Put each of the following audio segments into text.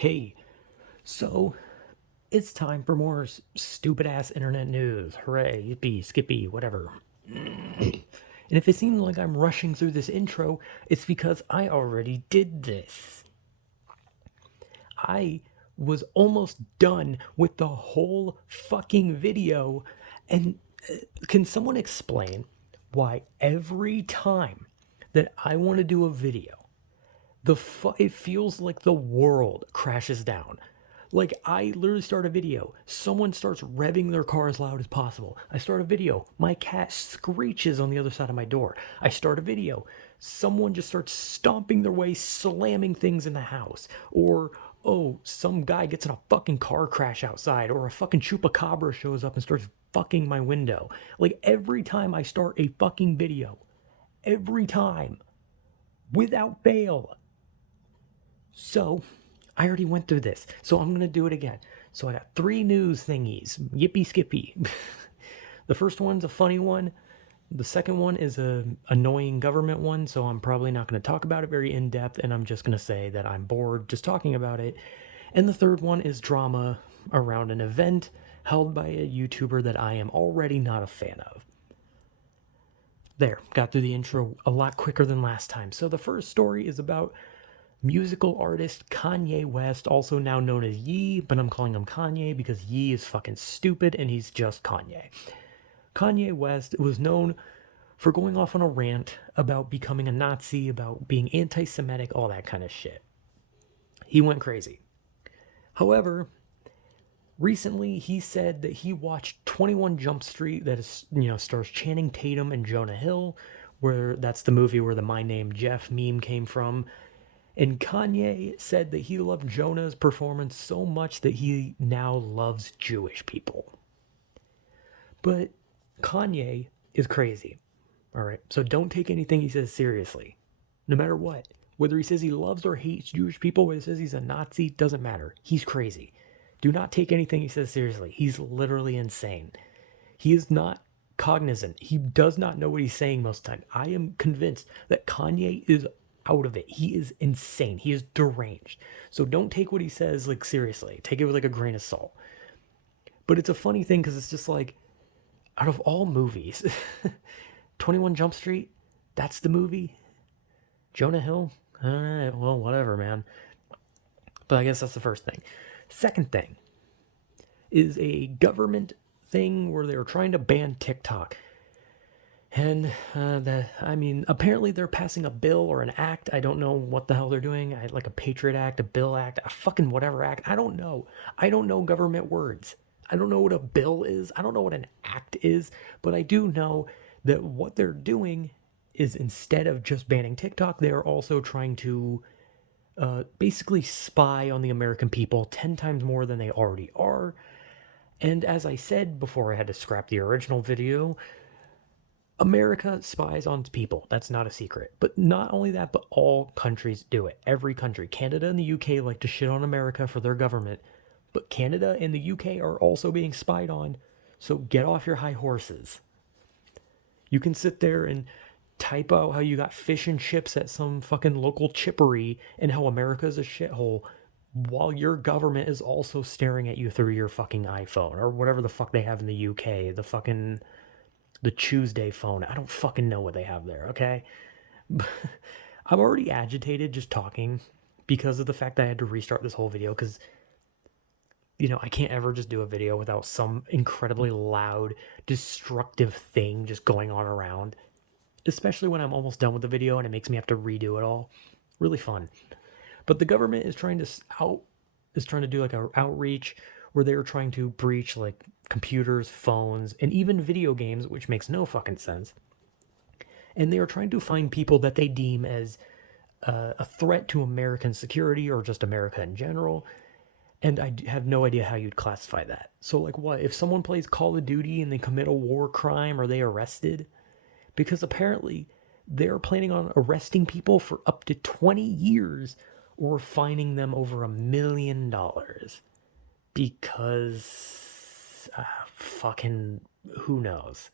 Hey, so it's time for more stupid ass internet news. Hooray, yippee, skippy, whatever. And if it seems like I'm rushing through this intro, it's because I already did this. I was almost done with the whole fucking video. And can someone explain why every time that I want to do a video, it feels like the world crashes down. Like I literally start a video, someone starts revving their car as loud as possible. I start a video, my cat screeches on the other side of my door. I start a video, someone just starts stomping their way, slamming things in the house. Or oh, some guy gets in a fucking car crash outside, or a fucking chupacabra shows up and starts fucking my window. Like every time I start a fucking video, every time, without fail, so I already went through this, so I'm gonna do it again. So I got three news thingies. Yippee skippy. The first one's a funny one. The second one is a annoying government one, so I'm probably not going to talk about it very in depth, and I'm just going to say that I'm bored just talking about it. And the third one is drama around an event held by a YouTuber that I am already not a fan of. There, got through the intro a lot quicker than last time. So the first story is about musical artist Kanye West, also now known as Ye, but I'm calling him Kanye because Ye is fucking stupid and he's just Kanye. Kanye West was known for going off on a rant about becoming a Nazi, about being anti Semitic, all that kind of shit. He went crazy. However, recently he said that he watched 21 Jump Street, that is, stars Channing Tatum and Jonah Hill, where that's the movie where the My Name Jeff meme came from. And Kanye said that he loved Jonah's performance so much that he now loves Jewish people. But Kanye is crazy. All right. So don't take anything he says seriously. No matter what. Whether he says he loves or hates Jewish people, whether he says he's a Nazi, doesn't matter. He's crazy. Do not take anything he says seriously. He's literally insane. He is not cognizant. He does not know what he's saying most of the time. I am convinced that Kanye is out of it. He is insane. He is deranged. So don't take what he says like seriously. Take it with like a grain of salt. But it's a funny thing because it's just like out of all movies, 21 Jump Street, that's the movie. Jonah Hill, all right, well, whatever, man. But I guess that's the first thing. Second thing is a government thing where they were trying to ban TikTok. And apparently they're passing a bill or an act. I don't know what the hell they're doing. Like a Patriot Act, a Bill Act, a fucking whatever act. I don't know. I don't know government words. I don't know what a bill is. I don't know what an act is. But I do know that what they're doing is instead of just banning TikTok, they are also trying to basically spy on the American people 10 times more than they already are. And as I said before I had to scrap the original video, America spies on people. That's not a secret. But not only that, but all countries do it. Every country. Canada and the UK like to shit on America for their government. But Canada and the UK are also being spied on. So get off your high horses. You can sit there and type out how you got fish and chips at some fucking local chippery and how America's a shithole while your government is also staring at you through your fucking iPhone or whatever the fuck they have in the UK. The Tuesday phone. I don't fucking know what they have there, okay? I'm already agitated just talking because of the fact that I had to restart this whole video because, I can't ever just do a video without some incredibly loud, destructive thing just going on around. Especially when I'm almost done with the video and it makes me have to redo it all. Really fun. But the government is trying to do like a outreach where they're trying to breach like computers, phones, and even video games, which makes no fucking sense. And they are trying to find people that they deem as a threat to American security or just America in general. And I have no idea how you'd classify that. So, like, what? If someone plays Call of Duty and they commit a war crime, are they arrested? Because apparently they're planning on arresting people for up to 20 years or fining them over $1 million because fucking who knows.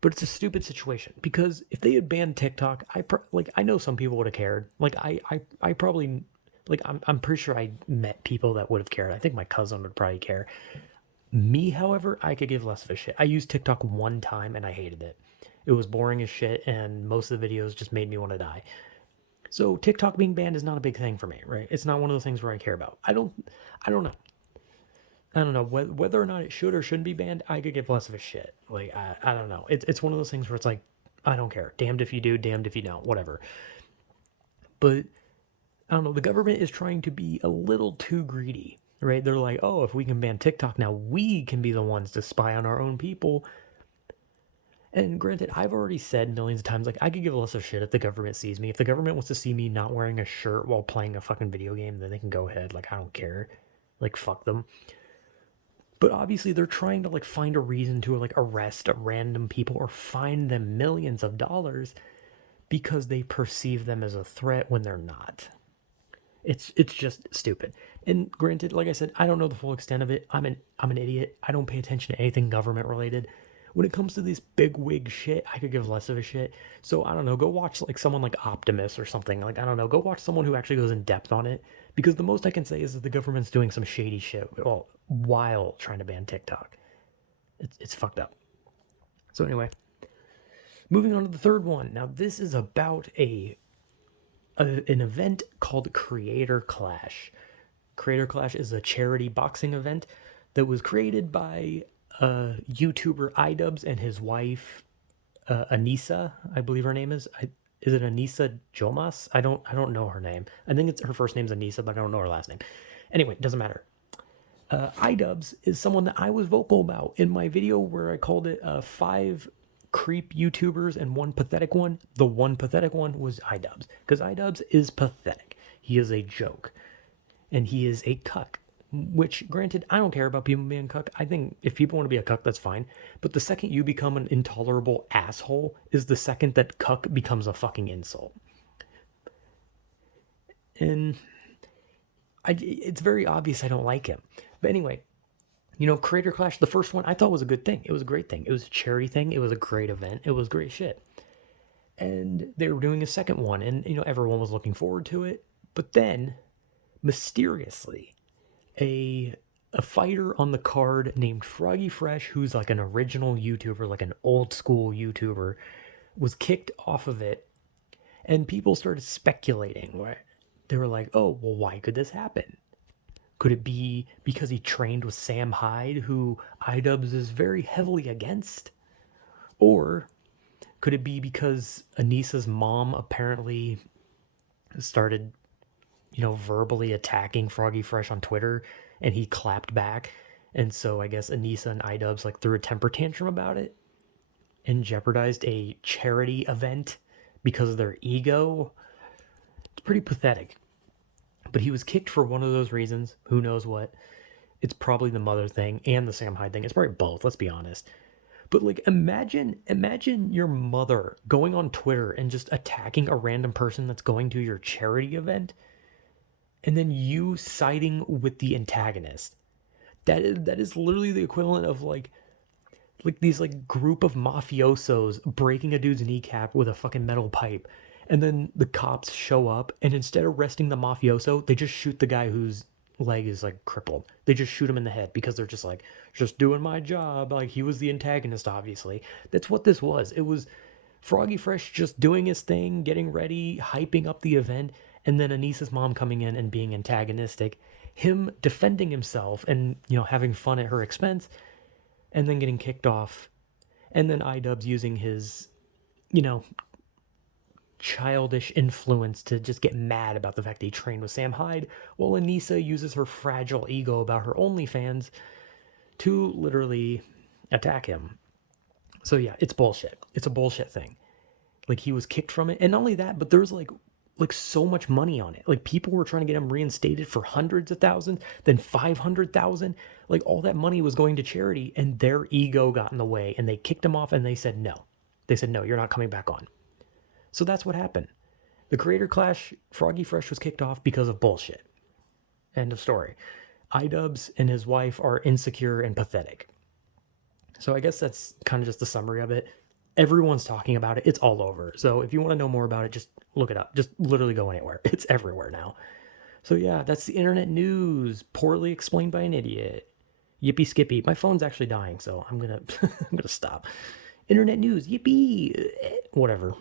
But it's a stupid situation because if they had banned TikTok, I know some people would have cared. Like I probably Like, I'm pretty sure I met people that would have cared. I think my cousin would probably care. Me, however, I could give less of a shit. I used TikTok one time and I hated it. It was boring as shit, and most of the videos just made me want to die. So TikTok being banned is not a big thing for me, right? It's not one of those things where I care about. I don't know. I don't know whether or not it should or shouldn't be banned. I could give less of a shit. Like, I don't know. It's one of those things where it's like, I don't care. Damned if you do, damned if you don't. Whatever. But I don't know. The government is trying to be a little too greedy, right? They're like, oh, if we can ban TikTok now, we can be the ones to spy on our own people. And granted, I've already said millions of times, like, I could give less of a shit if the government sees me. If the government wants to see me not wearing a shirt while playing a fucking video game, then they can go ahead. Like, I don't care. Like, fuck them. But obviously, they're trying to, like, find a reason to, like, arrest random people or fine them millions of dollars because they perceive them as a threat when they're not. It's just stupid. And granted, like I said, I don't know the full extent of it. I'm an idiot. I don't pay attention to anything government related. When it comes to this big wig shit, I could give less of a shit. So I don't know, go watch like someone like Optimus or something. Like, I don't know, go watch someone who actually goes in depth on it. Because the most I can say is that the government's doing some shady shit while trying to ban TikTok. It's fucked up. So anyway, moving on to the third one. Now this is about an event called Creator Clash. Creator Clash is a charity boxing event that was created by YouTuber iDubbbz and his wife Anissa, I believe her name is. Is it Anissa Jomas? I don't know her name. I think it's her first name's Anissa, but I don't know her last name. Anyway, it doesn't matter. iDubbbz is someone that I was vocal about in my video where I called it 5 creep YouTubers and one pathetic one. The one pathetic one was iDubbbz, because iDubbbz is pathetic. He is a joke, and he is a cuck. Which, granted, I don't care about people being cuck. I think if people want to be a cuck, that's fine. But the second you become an intolerable asshole is the second that cuck becomes a fucking insult. And it's very obvious I don't like him. But anyway, Creator Clash, the first one, I thought was a good thing. It was a great thing. It was a charity thing. It was a great event. It was great shit. And they were doing a second one, and, everyone was looking forward to it. But then, mysteriously, a fighter on the card named Froggy Fresh, who's like an original YouTuber, like an old school YouTuber, was kicked off of it. And people started speculating, right? They were like, oh, well, why could this happen? Could it be because he trained with Sam Hyde, who iDubbbz is very heavily against? Or could it be because Anissa's mom apparently started, verbally attacking Froggy Fresh on Twitter, and he clapped back? And so I guess Anissa and iDubbbz like threw a temper tantrum about it and jeopardized a charity event because of their ego. It's pretty pathetic. But he was kicked for one of those reasons. Who knows what? It's probably the mother thing and the Sam Hyde thing. It's probably both, let's be honest. But like, imagine your mother going on Twitter and just attacking a random person that's going to your charity event, and then you siding with the antagonist. That is literally the equivalent of like these like group of mafiosos breaking a dude's kneecap with a fucking metal pipe, and then the cops show up, and instead of arresting the mafioso, they just shoot the guy whose leg is like crippled. They just shoot him in the head because they're just like, just doing my job. Like, he was the antagonist, obviously. That's what this was. It was Froggy Fresh just doing his thing, getting ready, hyping up the event, and then Anissa's mom coming in and being antagonistic, him defending himself and, having fun at her expense, and then getting kicked off, and then iDubbbz using his, childish influence to just get mad about the fact that he trained with Sam Hyde, while Anissa uses her fragile ego about her OnlyFans to literally attack him. So yeah, it's bullshit. It's a bullshit thing. Like, he was kicked from it, and not only that, but there's like so much money on it. Like, people were trying to get him reinstated for hundreds of thousands, then 500,000. Like, all that money was going to charity, and their ego got in the way, and they kicked him off, and they said no. They said, no, you're not coming back on. So that's what happened. The Creator Clash, Froggy Fresh was kicked off because of bullshit. End of story. iDubbbz and his wife are insecure and pathetic. So I guess that's kind of just the summary of it. Everyone's talking about it. It's all over. So if you want to know more about it, just look it up. Just literally go anywhere. It's everywhere now. So yeah, that's the internet news, poorly explained by an idiot. Yippee skippy. My phone's actually dying, so I'm gonna I'm gonna stop. Internet news, yippee. Whatever.